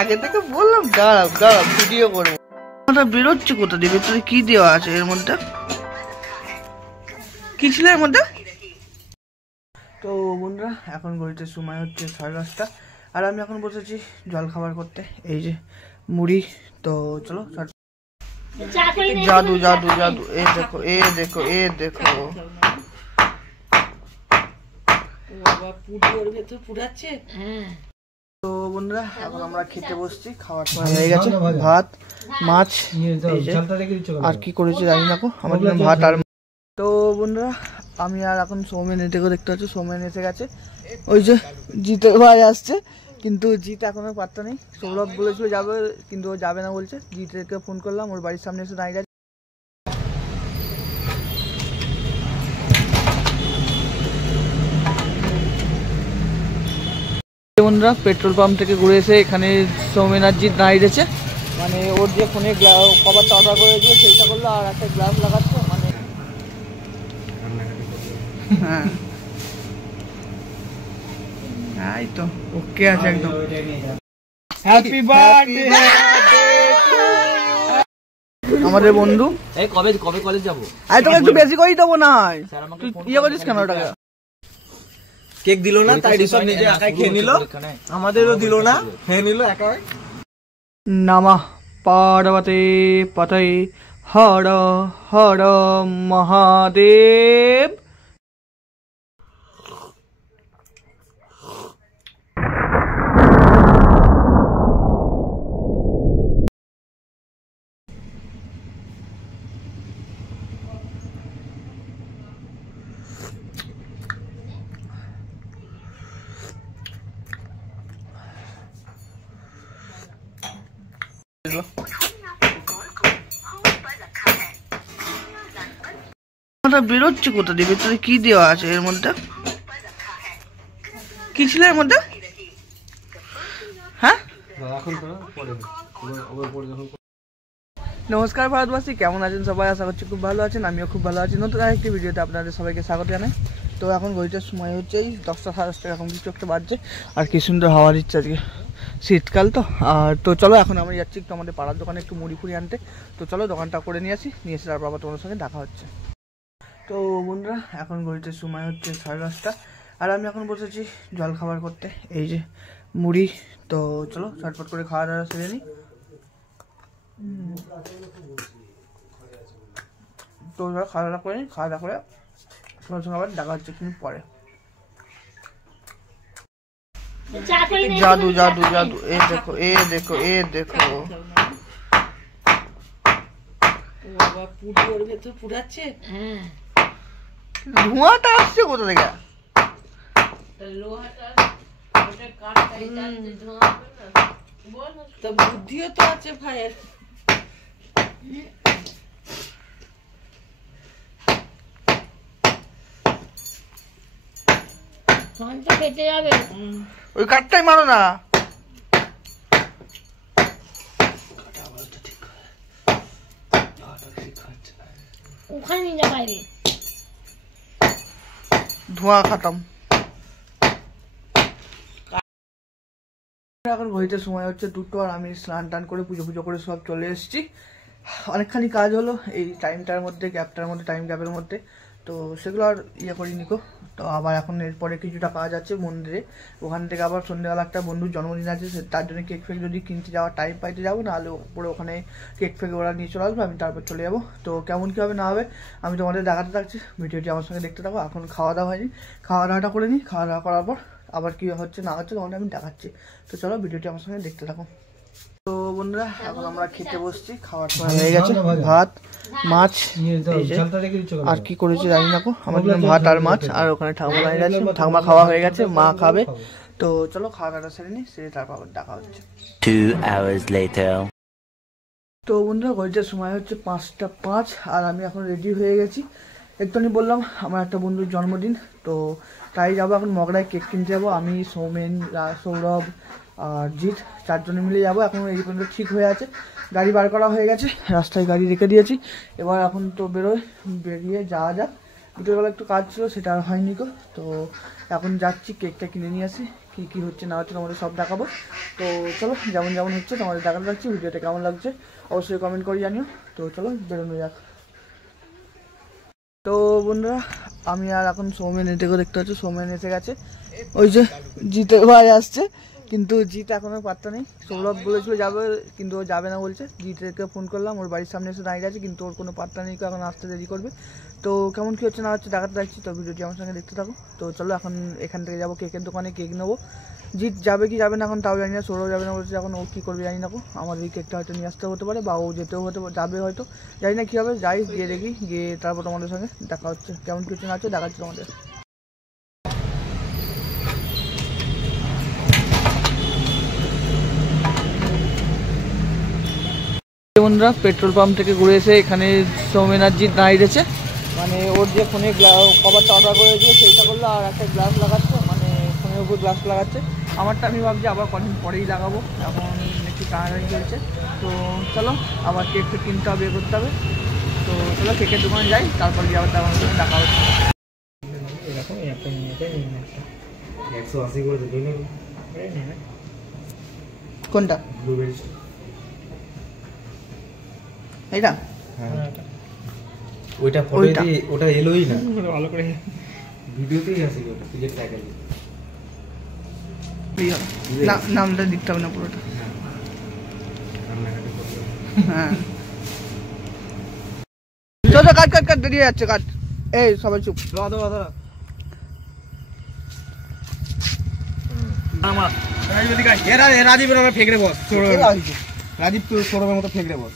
আগে থেকে বললাম দাঁড়াও দাঁড়াও ভিডিও করবো। বেরোচ্ছে কোথা দিয়ে? ভেতরে কি দেওয়া আছে এর মধ্যে? কি ছিল এর মধ্যে? তো বন্ধুরা এখন ঘড়িতে সময় হচ্ছে 5:30 আর আমি এখন বসেছি জল খাবার করতে। এই যে মুড়ি। তো চলো জাদু জাদু জাদু, এ দেখো এ দেখো এ দেখো। তো বন্ধুরা এখন আমরা খেতে বসছি। খাবার হয়ে গেছে, ভাত মাছ আর কি করেছে জানি না। আমার জন্য ভাত আর। তো বন্ধুরা আমি আর এখন সৌমেন এটাকে দেখতে পাচ্ছি, সৌমেন এসে গেছে। ওই যে জিতের ভাই আসছে, কিন্তু জিত এখনো পাত্তা নেই। সৌরভ বলেছিল যাবে, কিন্তু ও যাবে না বলছে। জিতেরকে ফোন করলাম, ওর বাড়ির সামনে এসে দাঁড়িয়ে গেছে। বন্ধুরা পেট্রোল পাম্প থেকে ঘুরে এসে এখানে সৌমেন আর জিৎ দাঁড়িয়ে গেছে। মানে ওর যে ফোনে কভারটা অর্ডার করেছিল সেইটা করলো, আর একটা গ্লাস লাগাচ্ছে। মানে হ্যাঁ এই তো ওকে আছে একদম। হ্যাপি বার্থডে আমাদের বন্ধু। এই কবে কবে কলেজ যাবো? আরে তোকে একটু বেশি করেই দেবো না, তুই ইয়ে করিস কেন? ওটাকে কেক দিল না, তাই রিসব নিজে একাই খেয়ে নিল, আমাদেরও দিল না, খেয়ে নিল একাই। নমঃ পার্বতে পতয়ে হর হর মহাদেব। বেরোচ্ছে কোথা দিয়ে? ভেতরে কি দেওয়া আছে এর মধ্যে? কি ছিল এর মধ্যে? হ্যাঁ নমস্কার ভারতবাসী, কেমন আছেন সবাই? আশা করছি খুব ভালো আছেন, আমিও খুব ভালো আছি। নতুন আরেকটি ভিডিওতে আপনাদের সবাইকে স্বাগত জানাই। তো এখন ঘড়িটার সময় হচ্ছে এই 10টা 10:30 এখন কিছু একটা বাজছে। আর কি সুন্দর হাওয়া দিচ্ছে আজকে, শীতকাল তো। আর তো চলো এখন আমি যাচ্ছি একটু আমাদের পাড়ার দোকানে একটু মুড়ি ফুড়ি আনতে। তো চলো দোকানটা করে নিয়ে আসি, নিয়ে এসে তারপর আবার তোমার সঙ্গে দেখা হচ্ছে। তো বন্ধুরা এখন ঘড়িতে সময় হচ্ছে 10:30 আর আমি এখন বসেছি জল খাবার করতে। এই যে মুড়ি। তো চলো ঝটপট করে খাওয়া দাওয়া সেরে নিই। তো খাওয়া দাওয়া করে নিই, খাওয়া দাওয়া করে তোমার সঙ্গে আবার দেখা হচ্ছে একটু পরে। জাদু জাদু জাদু, এ দেখো এ দেখো এ দেখো। ধোঁয়াটা আসছে কোথা থেকে? বুদ্ধিও তো আছে ভাইয়ের। ওই কাঠটাই মারো না। ওখানে নিয়ে যা বাইরে। ধোঁয়া খাতাম। এখন ঘড়িতে সময় হচ্ছে 2টো আর আমি স্নান টান করে পুজো পুজো করে সব চলে এসেছি। অনেকখানি কাজ হলো এই টাইমটার মধ্যে, গ্যাপটার মধ্যে, টাইম গ্যাপের মধ্যে। তো সেগুলো আর ইয়ে করিনি কো। তো আবার এখন এরপরে কিছুটা কাজ আছে মন্দিরে, ওখান থেকে আবার সন্ধ্যেবেলা একটা বন্ধুর জন্মদিন আছে, তার জন্য কেক ফেক যদি কিনতে যাওয়ার টাইম পাইতে যাবো, নাহলে ওপরে ওখানে কেক ফেক ওরা নিয়ে চলে আসবে, আমি তারপর চলে যাবো। তো কেমন কী হবে না হবে আমি তোমাদের দেখাতে থাকছি, ভিডিওটি আমার সঙ্গে দেখতে থাকো। এখন খাওয়া দাওয়া হয়নি, খাওয়া দাওয়াটা করে নিই। খাওয়া দাওয়া করার পর আবার কী হচ্ছে না হচ্ছে তোমাদের আমি দেখাচ্ছি। তো চলো ভিডিওটি আমার সঙ্গে দেখতে থাকো। তো বন্ধুরা এখন আমরা খেতে বসছি। খাওয়ার হয়ে গেছে, ভাত মাছ আর কি করেছে জানি না। আমার জন্য ভাত আর মাছ, আর ওখানে ঠাকুমা দাঁড়িয়ে গেছে, ঠাকুমা খাওয়া হয়ে গেছে, মা খাবে। তো চলো খাওয়া দাওয়া সেরে নিই, সেরে তারপর আবার দেখা হচ্ছে 2 hours later। তো বন্ধুরা ঘড়িটার সময় হচ্ছে 5:05 আর আমি এখন রেডি হয়ে গেছি। একটুখানি বললাম আমার একটা বন্ধুর জন্মদিন, তো তাই যাবো এখন মগরায় কেক কিনতে যাবো। আমি সৌমেন সৌরভ আর জিৎ 4 জনে মিলে যাবো। এখন এই পর্যন্ত ঠিক হয়ে আছে, গাড়ি বার করা হয়ে গেছে, রাস্তায় গাড়ি রেখে দিয়েছি। এবার এখন তো বেরিয়ে যাওয়া যাক। বিকেলবেলা একটু কাজ ছিল, সেটা আর হয়নি গো। তো এখন যাচ্ছি, কেকটা কিনে নিয়ে আসি, কী কী হচ্ছে না হচ্ছে তোমাদের সব দেখাবো। তো চলো, যেমন যেমন হচ্ছে তোমাদের দেখাতে যাচ্ছি। ভিডিওটা কেমন লাগছে অবশ্যই কমেন্ট করে জানিও। তো চলো বেরোনো যাক। তো বন্ধুরা, আমি আর এখন সৌমেন এটাকে দেখতে পাচ্ছি, সৌমেন এসে গেছে। ওই যে জিতের ভাই আসছে, কিন্তু জিত এখনো পাত্তা নেই। সৌরভ বলেছিল যাবে, কিন্তু ও যাবে না বলছে। জিতেরকে ফোন করলাম, ওর বাড়ির সামনে এসে দাঁড়িয়ে আছে, কিন্তু ওর কোনো পাত্তা নেই, এখন আসতে দেরি করবে। তো কেমন কী হচ্ছে না হচ্ছে দেখাতে যাচ্ছি। তো ভিডিওটি আমার সঙ্গে দেখতে থাকো। তো চলো এখন এখান থেকে যাবো কেকের দোকানে, কেক নেবো। জিত যাবে কি যাবে না এখন তাও জানি না, সৌরভ যাবে না বলছে, এখন ও কী করবে জানি না। আমার এই কেকটা হয়তো নিয়ে আসতে হতে পারে, বা ও যেতেও যাবে হয়তো, জানি না কী হবে। যাই গিয়ে দেখি, গিয়ে তারপর তোমাদের সঙ্গে দেখা হচ্ছে। কেমন কী হচ্ছে না হচ্ছে দেখাচ্ছি তোমাদের। বন্ধুরা, পেট্রোল পাম্প থেকে ঘুরে এসে এখানে সৌমেন আর জিৎ দাঁড়িয়েছে। মানে ওর যে ফোনে কভারটা অর্ডার করেছিল সেইটা করলো, আর একটা গ্লাস লাগাচ্ছে, মানে ফোনের উপর গ্লাস লাগাচ্ছে। আমারটা আমি ভাবছি আবার কদিন পরেই লাগাবো, এখন একটু টানাটানি চলছে। তো চলো, আবার কেক কিনতে হবে, করতে হবে। তো চলো কেকের দোকানে যাই, তারপর গিয়ে আবার আমার সঙ্গে দেখা হচ্ছে। কোনটা? এইটা? ওইটা ওটা এলোই না, ভালো করে ভিডিওতেই আছে ওটা, প্লেট লাগাই না, নামটা দিতে হবে না পুরোটা। হ্যাঁ চলো, কাট কাট কাট, বেরিয়ে যাচ্ছে, কাট। এই সবাই চুপ। রাজীব ফেকরে বস, রাজীব তো সৌরভের মতো ফেকরে বস।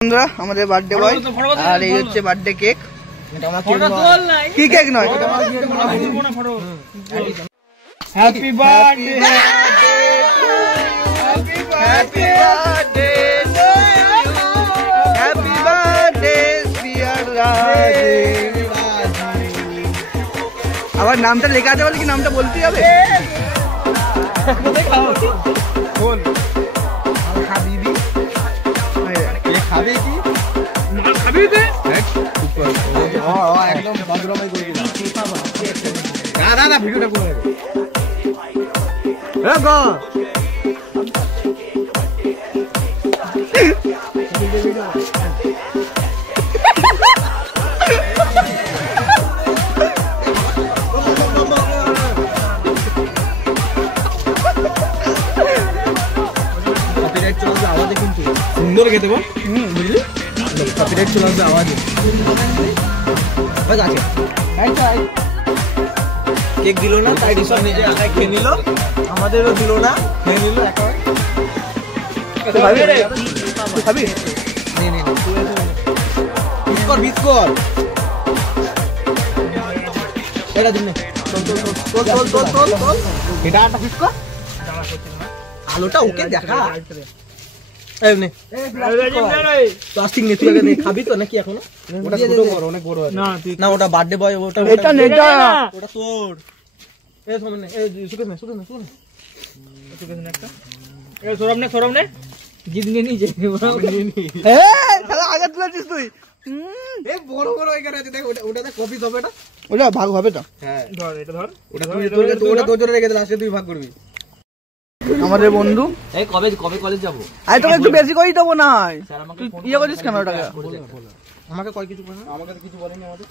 বন্ধুরা, আমাদের বার্থডে বয়, আর এই হচ্ছে বার্থডে কেক। কি কেক নয়, happy birthday, happy birthday, happy birthday dear Rajiv. আবার নামটা লেখা আছে বলে কি নামটা বলতেই হবে? খাবে কি খাবি দে একদম ভদ্রময় করবি না, না ভিডিওটা করে আওয়াজে, কিন্তু সুন্দর খেতে বল, বুঝলি? কপিরাইট চলে আসবে আওয়াজে। কেক দিল না, তাই রিসব নিজে একাই খেয়ে নিল, আমাদেরও দিল না, খেয়ে নিল একাই। খাবি? বিস্কর এটা দিন, এটা একটা বিস্কর, আলোটা ওকে দেখা। খাবি তো নাকি এখনো? না, ওটা বার্থডে বয়, ওটা এটা তোর। সৌরভ নে জিত নিয়ে নিজে আগে তুলেছিস তুই। বড় বড় এখানে আছে, দেখ ওটা কপি হবে, ওটা ভাগ হবে তো। হ্যাঁ ধর, এটা ধর, ওটা তোর জন্য রেখে দে, লাস্টে তুই ভাগ করবি। আমাদের বন্ধু, এই কবে কলেজ যাবো? আরে তোকে একটু বেশি করেই দেবো না, তুই ইয়ে করিস কেন ওটাকে? আমাকে কয় কিছু বলেনি, আমাকে তো কিছু বলেনি। আমাদের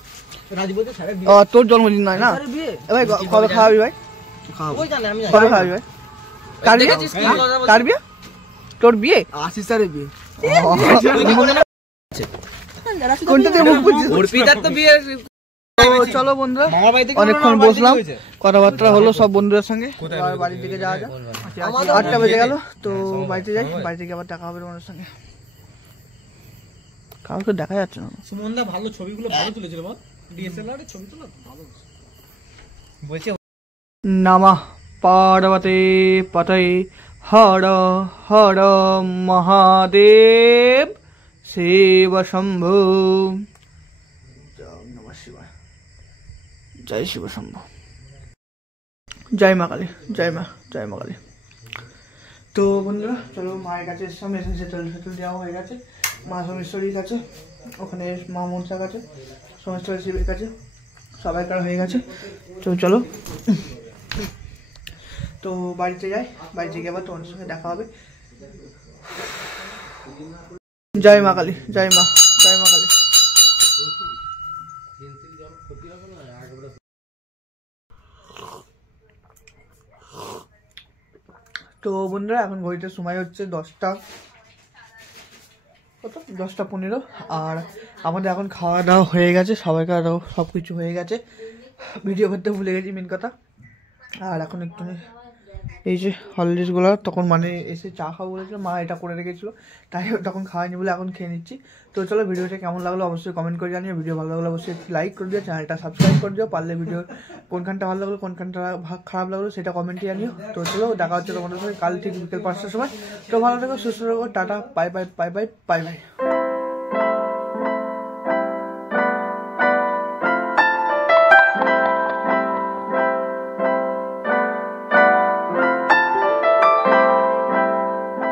রাজি বলতে স্যারের ও তোর জন্মদিন নয় না? ভাই কবে খাওয়াবি ভাই? ওই জানে, আমি কবে খাওয়াবি ভাই? কার বিয়ে? কার বিয়ে? তোর বিয়ে? আশিস স্যারের বিয়ে। কোনটা দিয়ে মুখ বুঝছিস? অর্পিতার তো বিয়ে। চলো বন্ধুরা, অনেকক্ষণ বসলাম, কথাবার্তা হলো সব বন্ধুদের সঙ্গে। বাড়ির দিকে যাওয়া যাক, 8টা বেজে গেল। তো বাড়িতে যাই, বাড়িতে গিয়ে আবার দেখা হবে তোমাদের সঙ্গে। কাউকে দেখা যাচ্ছে না। সুমনদা ভালো ছবিগুলো ভালো তুলেছিল, বল ডিএসএলআর এর ছবি তোলা ভালো বলছে। নমঃ পার্বতে পতয়ে হর হর মহাদেব শিব শম্ভু। নমঃ শিবায়, জয় শিব শম্ভু, জয় মা কালী, জয় মা, জয় মা কালী। তো বন্ধুরা চলো, মায়ের কাছে এসে সেটেল দেওয়া হয়ে গেছে। মা সোমেশ্বরীর কাছে, ওখানে মা মনসার কাছে, সোমেশ্বরী শিবের কাছে, সবাইকার হয়ে গেছে। তো চলো তো বাড়িতে যাই, বাড়িতে গিয়ে আবার তোমাদের সঙ্গে দেখা হবে। জয় মা কালী, জয় মা, জয় মা কালী। তো বন্ধুরা এখন ঘড়িতে সময় হচ্ছে 10টা 15, আর আমাদের এখন খাওয়া দাওয়া হয়ে গেছে, সবাইকার সব কিছু হয়ে গেছে, ভিডিও করতে ভুলে গেছি মেন কথা। আর এখন একটু এই যে হরলিক্সগুলো তখন মানে এসে চা খাবো বলেছিল, মা এটা করে রেখেছিলো, তাই তখন খাওয়াইনি বলে এখন খেয়ে নিচ্ছি। তো চলো ভিডিওটা কেমন লাগলো অবশ্যই কমেন্ট করে জানিও, ভিডিও ভালো লাগলো অবশ্যই লাইক করে দিও, চ্যানেলটা সাবস্ক্রাইব করে দিও, পারলে ভিডিও কোনখানটা ভালো লাগলো কোনখানটা খারাপ লাগলো সেটা কমেন্টে জানিও। তো চলো দেখা হচ্ছে তোমাদের সঙ্গে কাল ঠিক বিকেল 5টার সময়। তো ভালো থেকো, সুস্থ থাকো, tata, bye bye bye bye bye bye.